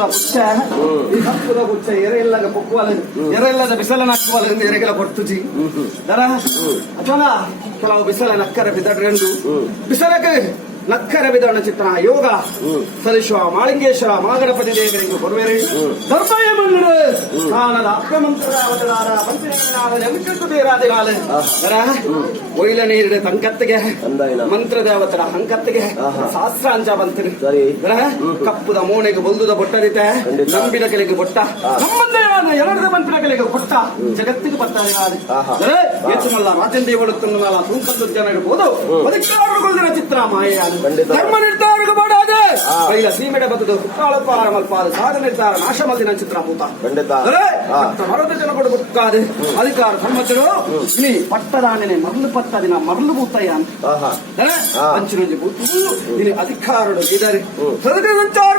ಕಪ್ಪುದ ಪುಚ್ಚ ಈ ಕಪ್ಪುದ ಪುಚ್ಚ ಎರೆಯಿಲ್ಲದ ಪೊಕ್ಕುವಲ ಎರೆಯಿಲ್ಲದ ಬಿಸಲ ನಕ್ಕುವಲಿಂದ ಎರೆಗೆಲ ಕೊಟ್ಟುಜಿ ದರ ಅಥವಾ ಕೆಲವು ಬಿಸಲ ನಕ್ಕರ ಬಿದ್ದಡ್ರೆಂದು ಬಿಸಲಕ್ಕೆ ನಕ್ಕರ ಬಿದಣ ಚಿತ್ರ ಯೋಗ ಸರಿಶ್ವ ಮಾಳಿಂಗೇಶ್ವರ ಮಾಗಣಪತಿ ದೇವರಿಗೆ ಕೊರುವೆರಿ ಧರ್ಮಯ ಮಂಗಳು ಕಾಣದ ಅಪ್ಯಮಂತ್ರದ ಅವತಾರ ಮಂತ್ರಿರಾದಿಗಾಲ ಒಯ್ಲ ನೀರಿನ ತಂಕತ್ತಿಗೆ ಮಂತ್ರ ದೇವತರ ಹಂಕತ್ತಿಗೆ ಶಾಸ್ತ್ರಾಂಚ ಬಂತಿರಿ ಕಪ್ಪುದ ಮೋಣೆಗೆ ಬೊಲ್ದುದ ಬೊಟ್ಟರಿತೆ ನಂಬಿನ ಕೆಲೆಗೆ ಬೊಟ್ಟ ಸಂಬಂಧ ಎರಡದ ಮಂತ್ರ ಕೆಲೆಗೆ ಕೊಟ್ಟ ಜಗತ್ತಿಗೆ ಬರ್ತಾರೆ ಹೆಚ್ಚುನಲ್ಲ ರಾಜೇಂದ್ರ ಒಳುತ್ತುನ್ನಲ್ಲ ತೂಕದ್ದು ಜನ ಇರ್ಬೋದು ಅದಕ್ಕೆ ಚಿತ್ರ ಮಾಯ ಧರ್ಮ ನಿರ್ಧಾರ ಮಾಡಾದೆ ಪೈಲ ಸೀಮೆಡೆ ಬದುದು ಕಾಳಪಾರ ಮಲ್ಪಾದ ಸಾಧ ನಿರ್ಧಾರ ನಾಶ ಮಲ್ದಿನ ಚಿತ್ರ ಭೂತ ಮರದ ಜನ ಕೊಡು ಬುಕ್ಕಾದೆ ಅಧಿಕಾರ ಸಮ್ಮತರು ನೀ ಪಟ್ಟದಾನೆ ಮರಳು ಪತ್ತ ದಿನ ಮರಳು ಭೂತಯ್ಯ ಅಂತ ಅಂಚಿನಲ್ಲಿ ಬುತ್ತು ಇಲ್ಲಿ ಅಧಿಕಾರಗಳು ಇದ್ದಾರೆ ಸಂಚಾರ